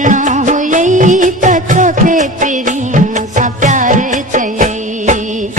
छॾणो हुयई त चोथे पहिरीं मूंसां प्यार कयई।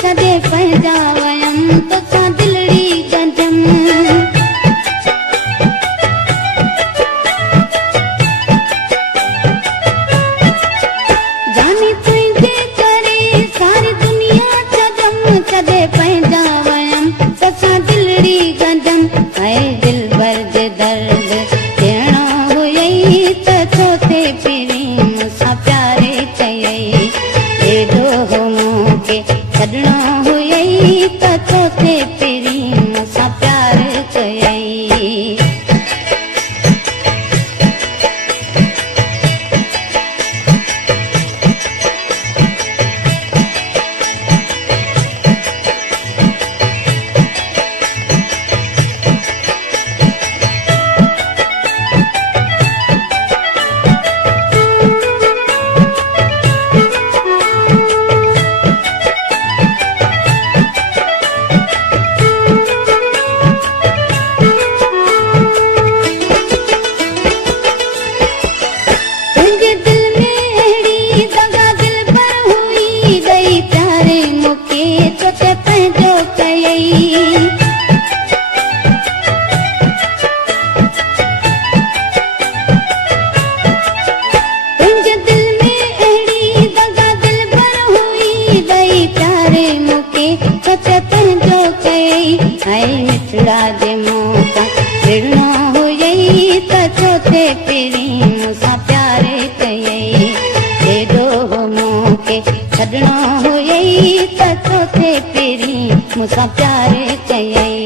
छॾे पंहिंजा वयमि तोसां दिलड़ी गंजमि। जानी तुंहिंजे करे सारी दुनिया छॾमि छॾे पंहिंजा वयमि तोसां दिलड़ी गंजमि। ऐं दिल भर जे दर्द ॾियणो हुयई त चोथे पहिरीं मूंसां प्यार कयई। एॾो हो मूंखे छॾणो हुयई त चोथे पहिरीं मूंसां प्यार कयई। चोथे पंहिंजो कयई। तुंहिंजे दिल में अहिड़ी दगा दिल भर हुई ॾेई प्यारे मूंखे चोथे पंहिंजो कयई। ऐं मिठड़ा जे मौका विढ़णो हुयई त चोथे पहिरीं मूंसां प्यार कयई। एॾो मूंखे छॾणो हुयई त चोथे पहिरीं मूंसां प्यार कयई।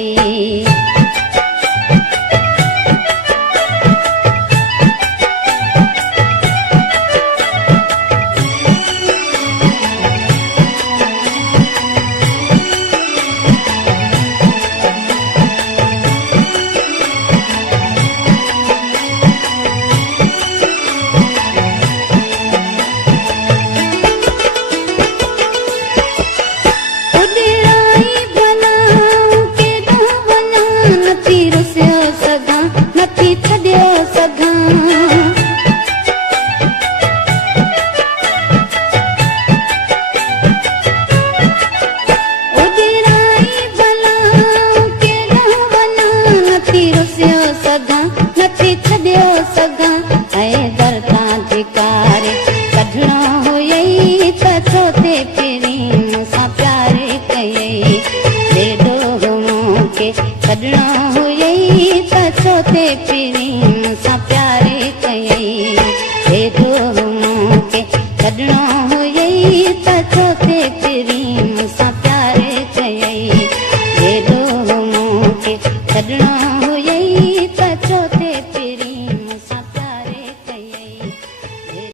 नथी छॾियो सघां ऐं दर तां धिकारे कढणो हुयई त चोथे पहिरीं मूंसां प्यार कयई। एॾो मूंखे छॾणो हुयई त चोथे पहिरीं मूंसां प्यार कयई। एॾो मूंखे छॾणो हुयई त चोथे पहिरीं मूंसां प्यार कयई। एॾो मूंखे छॾणो